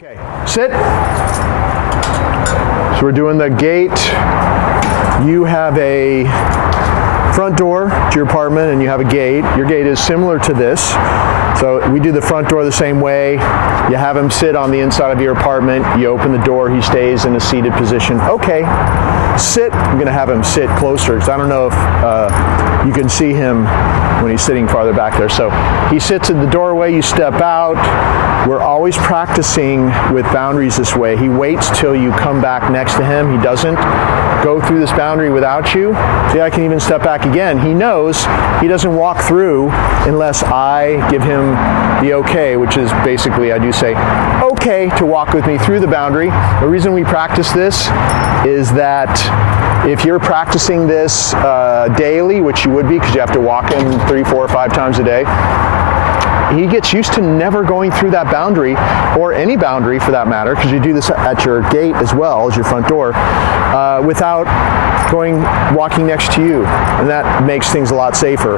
Okay, sit. So we're doing the gate. You have a front door to your apartment and you have a gate. Your gate is similar to this. So we do the front door the same way. You have him sit on the inside of your apartment. You open the door, he stays in a seated position. Okay, sit. I'm gonna have him sit closer because I don't know if you can see him when he's sitting farther back there. So he sits in the doorway, you step out. We're always practicing with boundaries this way. He waits till you come back next to him. He doesn't go through this boundary without you. See, I can even step back again. He knows he doesn't walk through unless I give him the okay, which is basically I do say okay to walk with me through the boundary. The reason we practice this is that if you're practicing this daily, which you would be because you have to walk him 3, 4, or 5 times a day, he gets used to never going through that boundary, or any boundary for that matter, because you do this at your gate as well as your front door, without walking next to you. And that makes things a lot safer.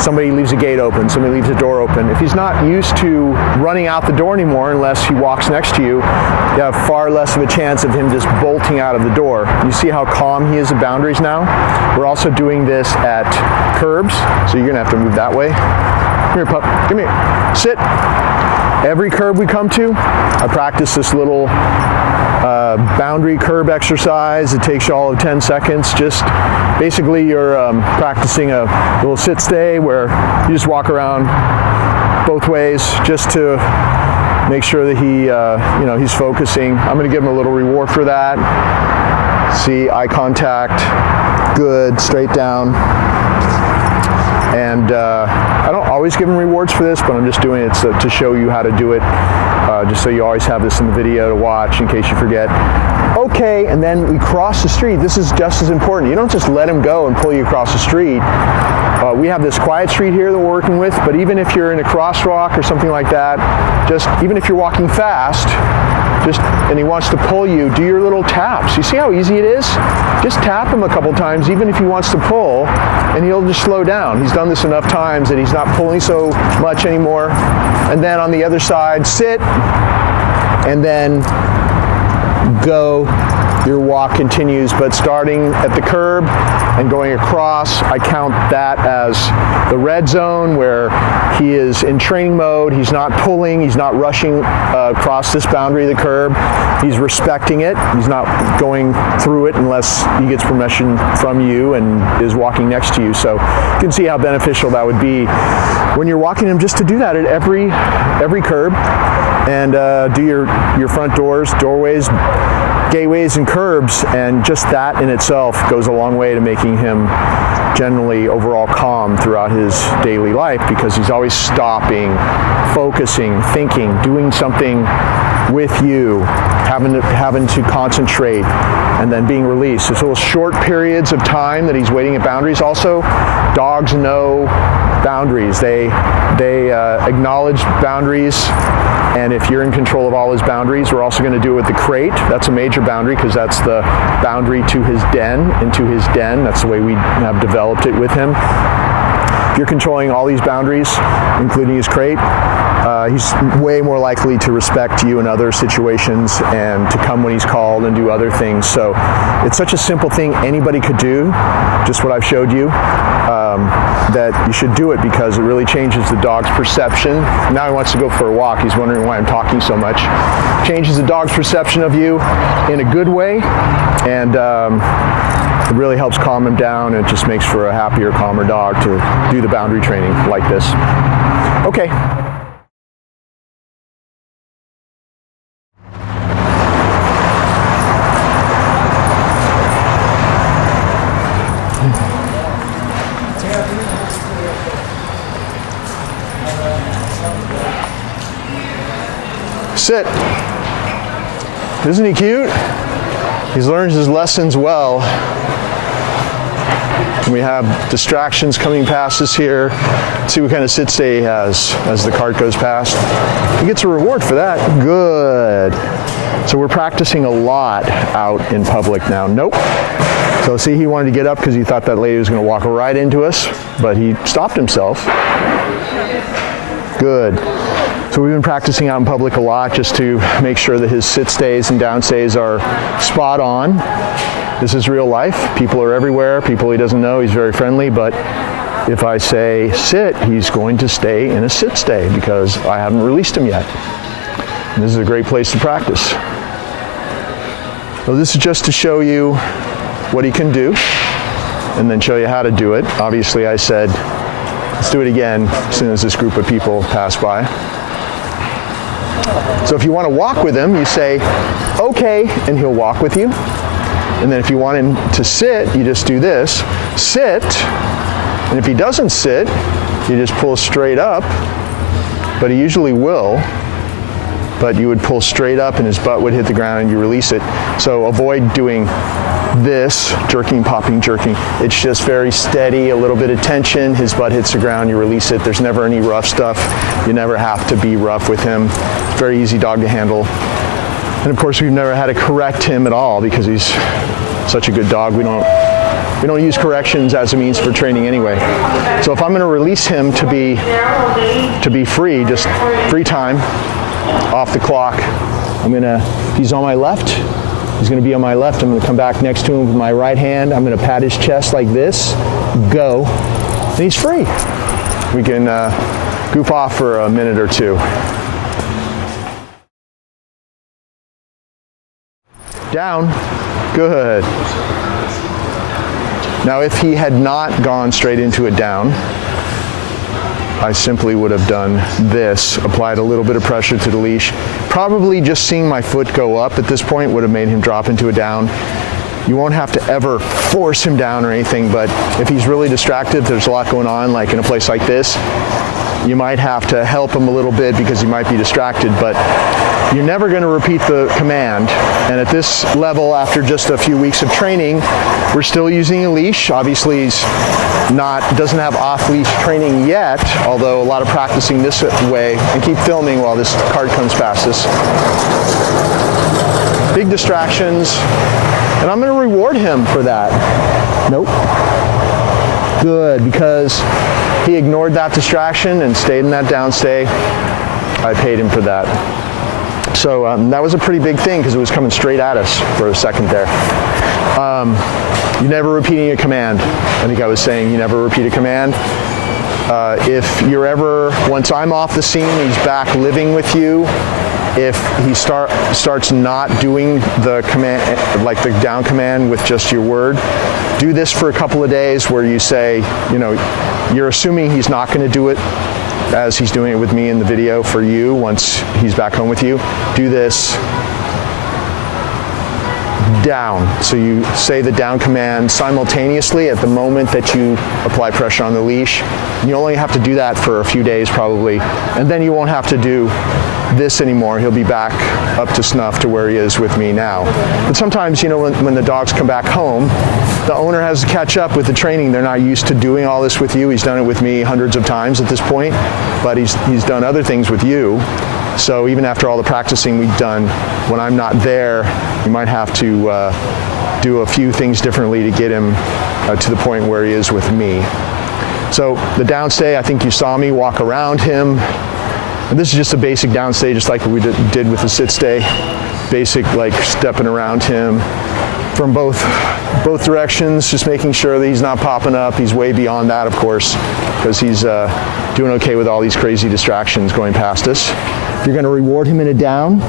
Somebody leaves a gate open, somebody leaves a door open. If he's not used to running out the door anymore unless he walks next to you, you have far less of a chance of him just bolting out of the door. You see how calm he is at boundaries now? We're also doing this at curbs, so you're gonna have to move that way. Come here, pup. Come here. Sit. Every curb we come to, I practice this little boundary curb exercise. It takes you all of 10 seconds. Just basically you're practicing a little sit-stay where you just walk around both ways just to make sure that he's focusing. I'm going to give him a little reward for that. See, eye contact. Good. Straight down. And I don't always give them rewards for this, but I'm just doing it to show you how to do it, just so you always have this in the video to watch in case you forget. Okay, and then we cross the street. This is just as important. You don't just let him go and pull you across the street. We have this quiet street here that we're working with, but even if you're in a crosswalk or something like that, just even if you're walking fast, and he wants to pull you, do your little taps. You see how easy it is? Just tap him a couple times, even if he wants to pull, and he'll just slow down. He's done this enough times that he's not pulling so much anymore. And then on the other side, sit, and then go. Your walk continues, but starting at the curb and going across, I count that as the red zone where he is in training mode. He's not pulling, he's not rushing across this boundary of the curb. He's respecting it. He's not going through it unless he gets permission from you and is walking next to you. So you can see how beneficial that would be when you're walking him, just to do that at every curb, and do your front doors, doorways, gateways, and curbs, and just that in itself goes a long way to making him generally overall calm throughout his daily life, because he's always stopping, focusing, thinking, doing something with you, having to concentrate, and then being released. It's little short periods of time that he's waiting at boundaries. Also, dogs know boundaries. They acknowledge boundaries. And if you're in control of all his boundaries, we're also going to do it with the crate. That's a major boundary because that's the boundary to his den, into his den. That's the way we have developed it with him. If you're controlling all these boundaries, including his crate, he's way more likely to respect you in other situations and to come when he's called and do other things. So it's such a simple thing anybody could do, just what I've showed you, that you should do it because it really changes the dog's perception. Now he wants to go for a walk. He's wondering why I'm talking so much. Changes the dog's perception of you in a good way, and it really helps calm him down. It just makes for a happier, calmer dog to do the boundary training like this. Okay. Sit. Isn't he cute? He learns his lessons well. We have distractions coming past us here. Let's see what kind of sit stay he has as the cart goes past. He gets a reward for that. Good. So we're practicing a lot out in public now. Nope. So see, he wanted to get up because he thought that lady was going to walk right into us, but he stopped himself. Good. So we've been practicing out in public a lot just to make sure that his sit stays and down stays are spot on. This is real life. People are everywhere. People he doesn't know. He's very friendly, but if I say sit, he's going to stay in a sit stay because I haven't released him yet. And this is a great place to practice. So this is just to show you what he can do and then show you how to do it. Obviously I said, let's do it again as soon as this group of people pass by. So if you want to walk with him, you say, okay, and he'll walk with you. And then if you want him to sit, you just do this, sit. And if he doesn't sit, you just pull straight up, but he usually will. But you would pull straight up and his butt would hit the ground and you release it. So avoid doing this, jerking, popping, jerking. It's just very steady, a little bit of tension, his butt hits the ground, you release it. There's never any rough stuff. You never have to be rough with him. It's a very easy dog to handle. And of course, we've never had to correct him at all because he's such a good dog. We don't use corrections as a means for training anyway. So if I'm going to release him to be free, just free time, off the clock, he's on my left, he's going to be on my left. I'm going to come back next to him with my right hand. I'm going to pat his chest like this, go, and he's free. We can goof off for a minute or two. Down, good. Now if he had not gone straight into a down, I simply would have done this, applied a little bit of pressure to the leash. Probably just seeing my foot go up at this point would have made him drop into a down. You won't have to ever force him down or anything, but if he's really distracted, there's a lot going on, like in a place like this, you might have to help him a little bit because he might be distracted, but you're never going to repeat the command. And at this level, after just a few weeks of training, we're still using a leash. Obviously, he's doesn't have off-leash training yet, although a lot of practicing this way, and keep filming while this card comes past us. Big distractions, and I'm going to reward him for that. Nope. Good, because he ignored that distraction and stayed in that downstay. I paid him for that. So that was a pretty big thing because it was coming straight at us for a second there. You never repeating a command. I think I was saying you never repeat a command. If you're ever, once I'm off the scene, he's back living with you. If he starts not doing the command, like the down command with just your word, do this for a couple of days where you say, you're assuming he's not going to do it as he's doing it with me in the video for you once he's back home with you. Do this down. So you say the down command simultaneously at the moment that you apply pressure on the leash. And you only have to do that for a few days probably, and then you won't have to do this anymore. He'll be back up to snuff to where he is with me now. But sometimes, when the dogs come back home, the owner has to catch up with the training. They're not used to doing all this with you. He's done it with me hundreds of times at this point, but he's done other things with you. So even after all the practicing we've done, when I'm not there, you might have to do a few things differently to get him to the point where he is with me. So the downstay, I think you saw me walk around him. And this is just a basic downstay, just like we did with the sit stay. Basic, like stepping around him from both directions, just making sure that he's not popping up. He's way beyond that, of course, because he's doing okay with all these crazy distractions going past us. If you're going to reward him in a down,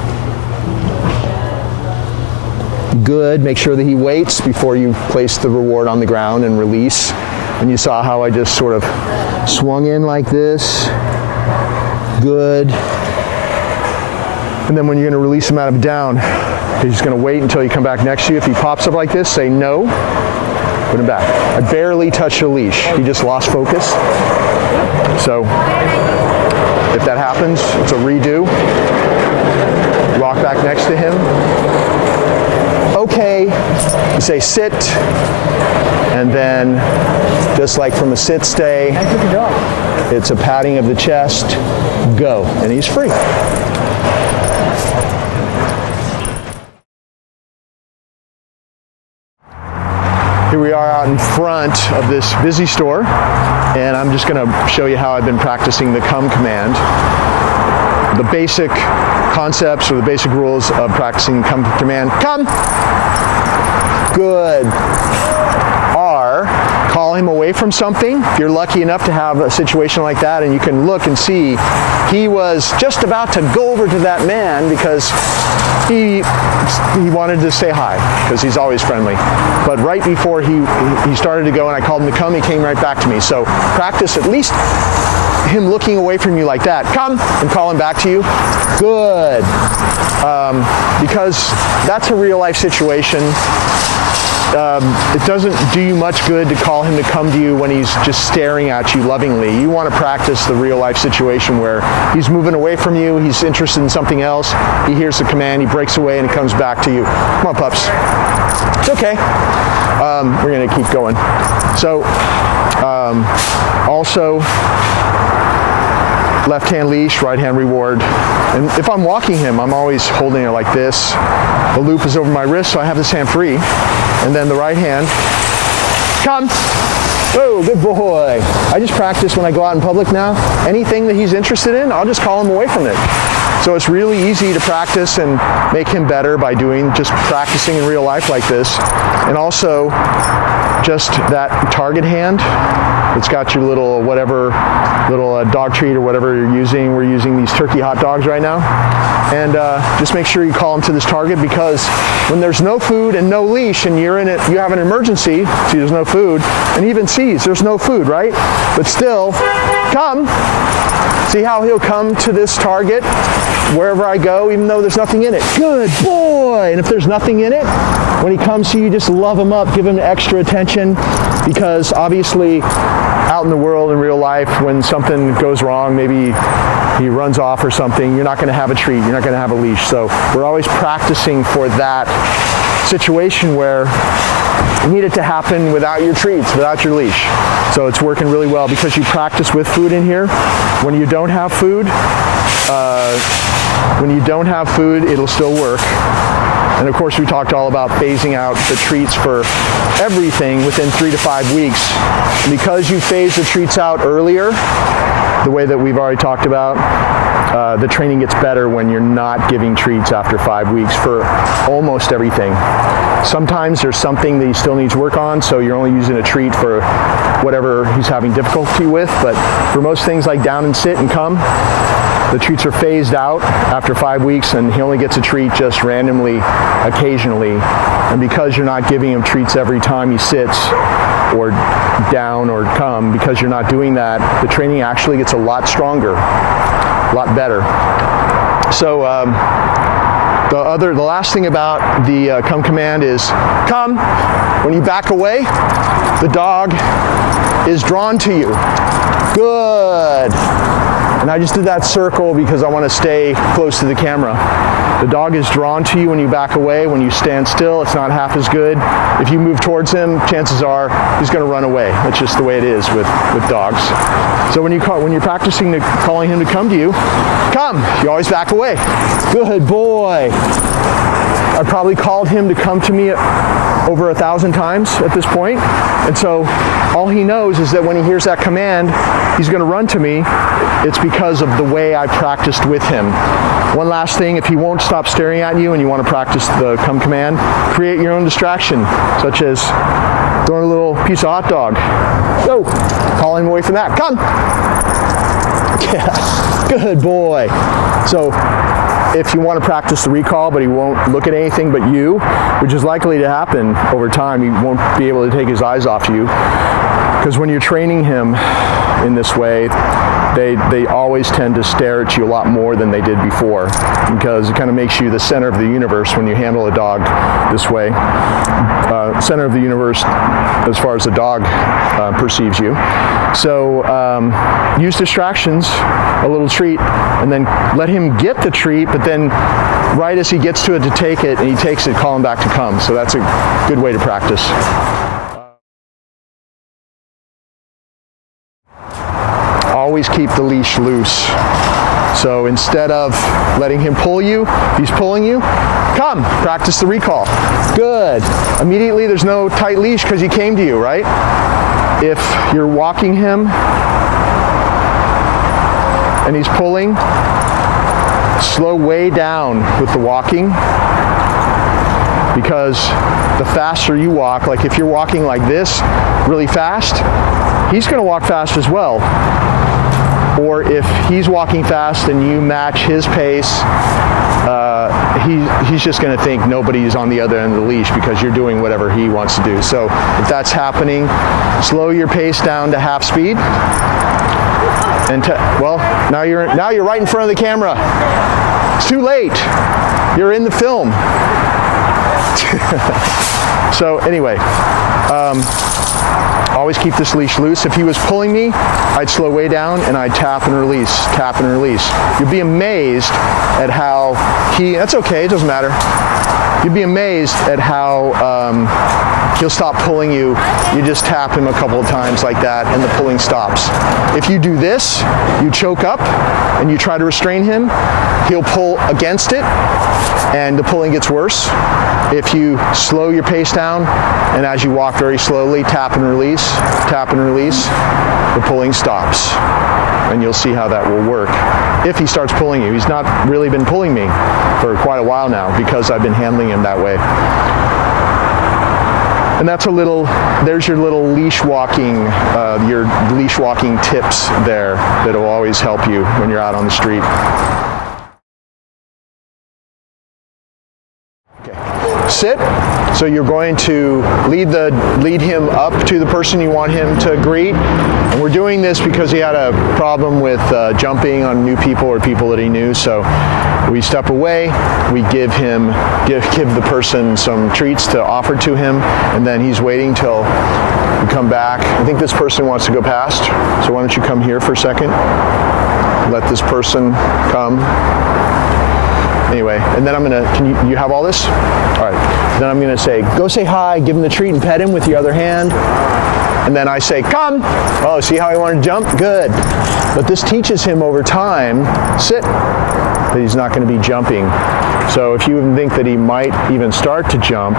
good. Make sure that he waits before you place the reward on the ground and release. And you saw how I just sort of swung in like this. Good. And then when you're going to release him out of a down, you're just going to wait until you come back next to you. If he pops up like this, say no, put him back. I barely touched the leash. He just lost focus. So if that happens, it's a redo. Walk back next to him. Okay. You say sit. And then just like from a sit stay, it's a patting of the chest, go, and he's free. Here we are out in front of this busy store. and I'm just going to show you how I've been practicing the come command. The basic concepts or the basic rules of practicing come command. Come. Good. R, call him away from something. If you're lucky enough to have a situation like that and you can look and see he was just about to go over to that man because he wanted to say hi because he's always friendly. But right before he started to go and I called him to come, he came right back to me. So practice at least him looking away from you like that. Come, and call him back to you. Good. Because that's a real life situation. It doesn't do you much good to call him to come to you when he's just staring at you lovingly. You want to practice the real life situation where he's moving away from you, he's interested in something else, he hears the command, he breaks away and he comes back to you. Come on, pups. It's okay. We're going to keep going. So, also, left hand leash, right hand reward. And if I'm walking him, I'm always holding it like this. The loop is over my wrist, so I have this hand free. And then the right hand, come. Oh, good boy. I just practice when I go out in public now. Anything that he's interested in, I'll just call him away from it. So it's really easy to practice and make him better by just practicing in real life like this. And also, just that target hand. It's got your little dog treat or whatever you're using. We're using these turkey hot dogs right now. And just make sure you call him to this target, because when there's no food and no leash and you have an emergency, see there's no food, and he even sees there's no food, right? But still, come. See how he'll come to this target wherever I go, even though there's nothing in it. Good boy. And if there's nothing in it, when he comes to you, just love him up, give him extra attention, because obviously out in the world in real life, when something goes wrong, maybe he runs off or something, you're not going to have a treat, you're not going to have a leash. So we're always practicing for that situation where you need it to happen without your treats, without your leash. So it's working really well because you practice with food in here. When you don't have food, it'll still work. And of course, we talked all about phasing out the treats for everything within 3 to 5 weeks. And because you phase the treats out earlier, the way that we've already talked about, the training gets better when you're not giving treats after 5 weeks for almost everything. Sometimes there's something that he still needs work on, so you're only using a treat for whatever he's having difficulty with. But for most things like down and sit and come, the treats are phased out after 5 weeks, and he only gets a treat just randomly, occasionally. And because you're not giving him treats every time he sits or down or come, because you're not doing that, the training actually gets a lot stronger, a lot better. So the last thing about the come command is come. When you back away, the dog is drawn to you. Good. And I just did that circle because I want to stay close to the camera. The dog is drawn to you when you back away. When you stand still, it's not half as good. If you move towards him, chances are he's going to run away. That's just the way it is with dogs. So when you're practicing calling him to come to you, come. You always back away. Good boy. I probably called him to come to me over 1,000 times at this point. And so all he knows is that when he hears that command, he's going to run to me. It's because of the way I practiced with him. One last thing, if he won't stop staring at you and you want to practice the come command, create your own distraction, such as throwing a little piece of hot dog. Go. Call him away from that. Come. Yeah. Good boy. So if you want to practice the recall, but he won't look at anything but you, which is likely to happen over time, he won't be able to take his eyes off you. Because when you're training him in this way, they always tend to stare at you a lot more than they did before, because it kind of makes you the center of the universe when you handle a dog this way. Center of the universe as far as the dog perceives you. So use distractions, a little treat, and then let him get the treat, but then right as he gets to it to take it, and he takes it, call him back to come. So that's a good way to practice. Always keep the leash loose. So instead of letting him pull you, he's pulling you, come, practice the recall. Good. Immediately there's no tight leash because he came to you, right? if you're walking him and he's pulling, slow way down with the walking, because the faster you walk, like if you're walking like this really fast, he's going to walk fast as well. Or if he's walking fast and you match his pace, he's just going to think nobody's on the other end of the leash because you're doing whatever he wants to do. So if that's happening, slow your pace down to half speed. And well, now you're right in front of the camera. It's too late. You're in the film. So anyway, always keep this leash loose. If he was pulling me, I'd slow way down and I'd tap and release, tap and release. You'll be amazed at how that's okay, it doesn't matter. You'd be amazed at how he'll stop pulling you. You just tap him a couple of times like that and the pulling stops. If you do this, you choke up and you try to restrain him, he'll pull against it and the pulling gets worse. If you slow your pace down and as you walk very slowly, tap and release, the pulling stops. And you'll see how that will work. If he starts pulling you, he's not really been pulling me for quite a while now because I've been handling him that way. And that's there's your little leash walking tips there that'll always help you when you're out on the street. Sit. So you're going to lead him up to the person you want him to greet. And we're doing this because he had a problem with jumping on new people or people that he knew. So we step away, we give the person some treats to offer to him, and then he's waiting till we come back. I think this person wants to go past. So why don't you come here for a second? Let this person come. Anyway, and then I'm gonna, you have all this? All right, then I'm gonna say, go say hi, give him the treat and pet him with your other hand. And then I say, come. Oh, see how he wanted to jump? Good. But this teaches him over time, sit, that he's not gonna be jumping. So if you even think that he might even start to jump,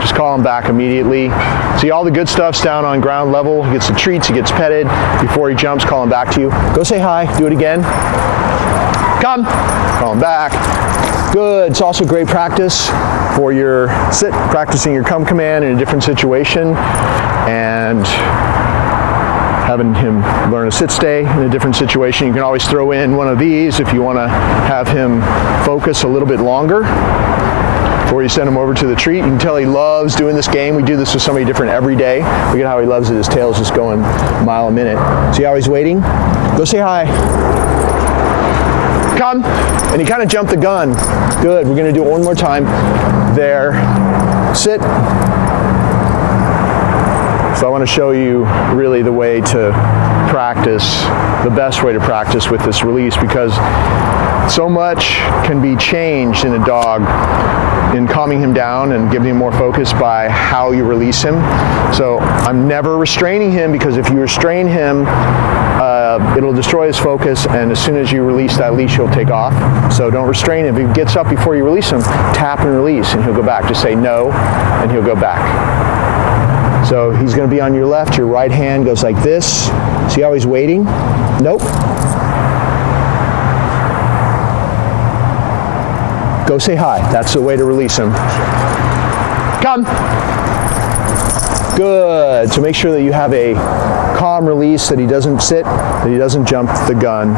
just call him back immediately. See, all the good stuff's down on ground level. He gets the treats, he gets petted. Before he jumps, call him back to you. Go say hi, do it again. Come, call him back. Good. It's also great practice for your sit, practicing your come command in a different situation and having him learn a sit stay in a different situation. You can always throw in one of these if you want to have him focus a little bit longer before you send him over to the treat. You can tell he loves doing this game. We do this with somebody different every day. Look at how he loves it. His tail's just going a mile a minute. See how he's waiting? Go say hi. Come. And he kind of jumped the gun. Good. We're going to do it one more time. There. Sit. So I want to show you really the way to practice, the best way to practice with this release, because so much can be changed in a dog in calming him down and giving him more focus by how you release him. So I'm never restraining him, because if you restrain him, it'll destroy his focus, and as soon as you release that leash, he'll take off. So don't restrain him. If he gets up before you release him, tap and release, and he'll go back. Just say no, and he'll go back. So he's going to be on your left. Your right hand goes like this. See how he's waiting? Nope. Go say hi. That's the way to release him. Come. Good. So make sure that you have a calm release, that he doesn't sit, that he doesn't jump the gun.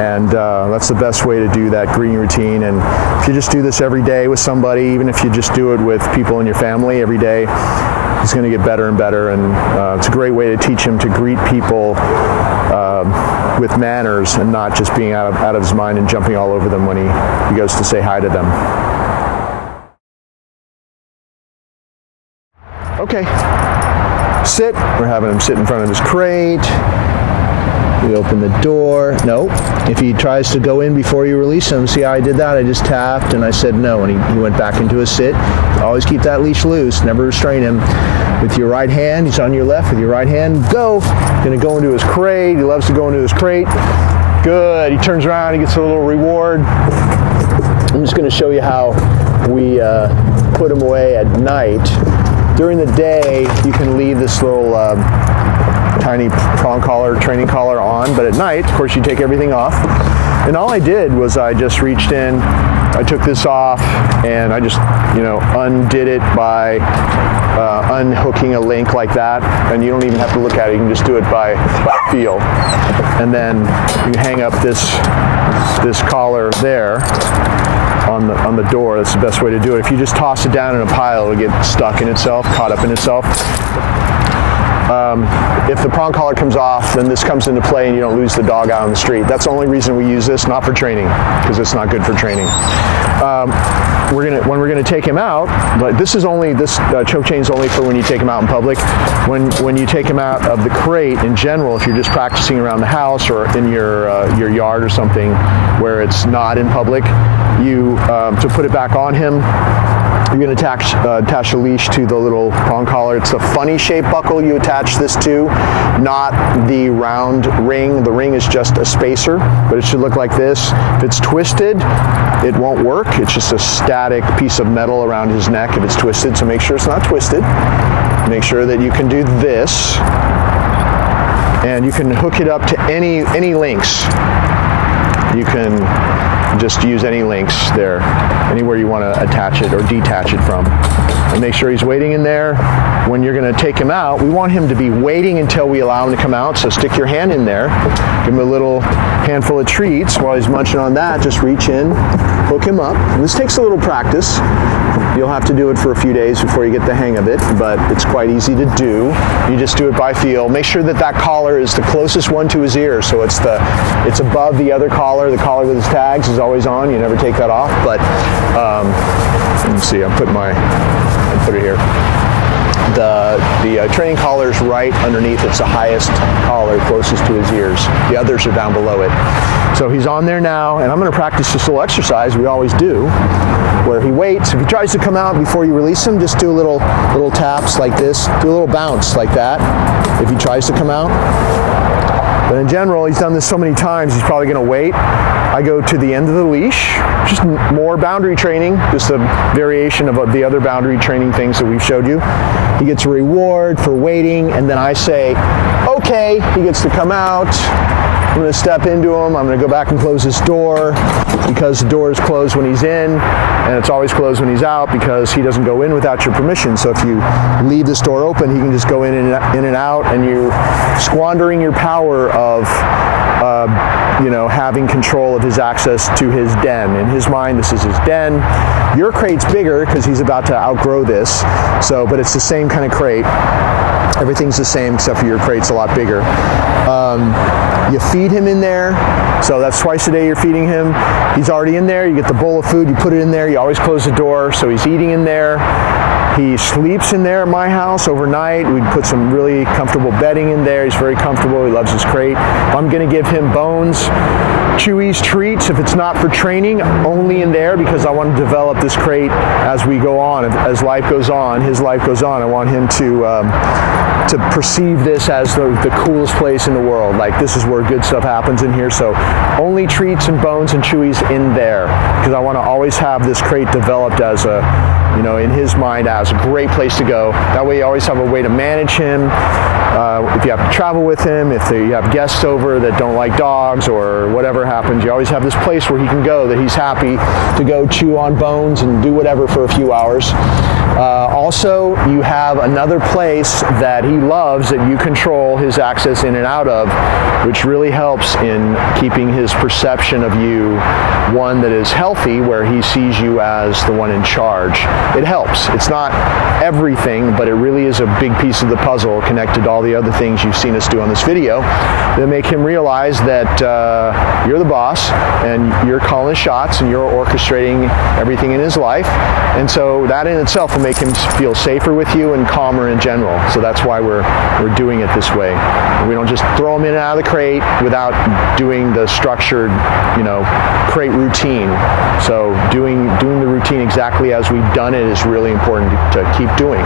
And that's the best way to do that greeting routine. And if you just do this every day with somebody, even if you just do it with people in your family every day, he's going to get better and better. And it's a great way to teach him to greet people with manners and not just being out of his mind and jumping all over them when he goes to say hi to them. Okay, sit. We're having him sit in front of his crate. We open the door. No. If he tries to go in before you release him, see how I did that? I just tapped and I said no, and he went back into his sit. Always keep that leash loose. Never restrain him. With your right hand, he's on your left. With your right hand, go. Gonna go into his crate. He loves to go into his crate. Good. He turns around. He gets a little reward. I'm just gonna show you how we put him away at night. during the day, you can leave this little tiny prong collar, training collar on, but at night, of course, you take everything off. And all I did was I just reached in, I took this off, and I just, undid it by unhooking a link like that. And you don't even have to look at it, you can just do it by feel. And then you hang up this collar there on the door. That's the best way to do it. If you just toss it down in a pile, it'll get stuck in itself, caught up in itself. If the prong collar comes off, then this comes into play and you don't lose the dog out on the street. That's the only reason we use this, not for training, because it's not good for training. When we're gonna take him out, but this choke chain is only for when you take him out in public. When you take him out of the crate in general, if you're just practicing around the house or in your yard or something where it's not in public, to put it back on him, you're going to attach a leash to the little prong collar. It's a funny shaped buckle you attach this to, not the round ring. The ring is just a spacer, but it should look like this. If it's twisted, it won't work. It's just a static piece of metal around his neck if it's twisted, so make sure it's not twisted. Make sure that you can do this, and you can hook it up to any links. You can just use any links there, anywhere you want to attach it or detach it from. And make sure he's waiting in there. When you're going to take him out, we want him to be waiting until we allow him to come out, so stick your hand in there, give him a little handful of treats. While he's munching on that, just reach in, hook him up. And this takes a little practice. You'll have to do it for a few days before you get the hang of it, but it's quite easy to do. You just do it by feel. Make sure that collar is the closest one to his ear, so it's above the other collar. The collar with his tags is always on. You never take that off. But let me see. I put it here. The training collar is right underneath. It's the highest collar, closest to his ears. The others are down below it. So he's on there now, and I'm going to practice this little exercise we always do, where he waits. If he tries to come out before you release him, just do a little taps like this. Do a little bounce like that if he tries to come out. But in general, he's done this so many times, he's probably going to wait. I go to the end of the leash, just more boundary training, just a variation of the other boundary training things that we've showed you. He gets a reward for waiting, and then I say, okay, he gets to come out. I'm going to step into him. I'm going to go back and close this door, because the door is closed when he's in, and it's always closed when he's out, because he doesn't go in without your permission. So if you leave this door open, he can just go in and out, and you're squandering your power of having control of his access to his den. In his mind, this is his den. Your crate's bigger because he's about to outgrow this, but it's the same kind of crate. Everything's the same except for your crate's a lot bigger. You feed him in there, so that's twice a day you're feeding him. He's already in there. You get the bowl of food, you put it in there. You always close the door, so he's eating in there. He sleeps in there at my house overnight. We put some really comfortable bedding in there. He's very comfortable. He loves his crate. I'm going to give him bones, Chewy's treats, if it's not for training, only in there, because I want to develop this crate as we go on. As life goes on, his life goes on. I want him to perceive this as the coolest place in the world. Like, this is where good stuff happens in here. So only treats and bones and Chewy's in there, because I want to always have this crate developed as in his mind, as a great place to go. That way you always have a way to manage him. If you have to travel with him, if you have guests over that don't like dogs or whatever happens, you always have this place where he can go, that he's happy to go chew on bones and do whatever for a few hours. Also, you have another place that he loves that you control his access in and out of, which really helps in keeping his perception of you one that is healthy, where he sees you as the one in charge. It helps. It's not everything, but it really is a big piece of the puzzle connected to all the other things you've seen us do on this video that make him realize that you're the boss and you're calling the shots and you're orchestrating everything in his life. And so that in itself will make him feel safer with you and calmer in general. So that's why we're doing it this way. We don't just throw him in and out of the crate without doing the structured, crate routine. So doing the routine exactly as we've done it is really important to keep doing.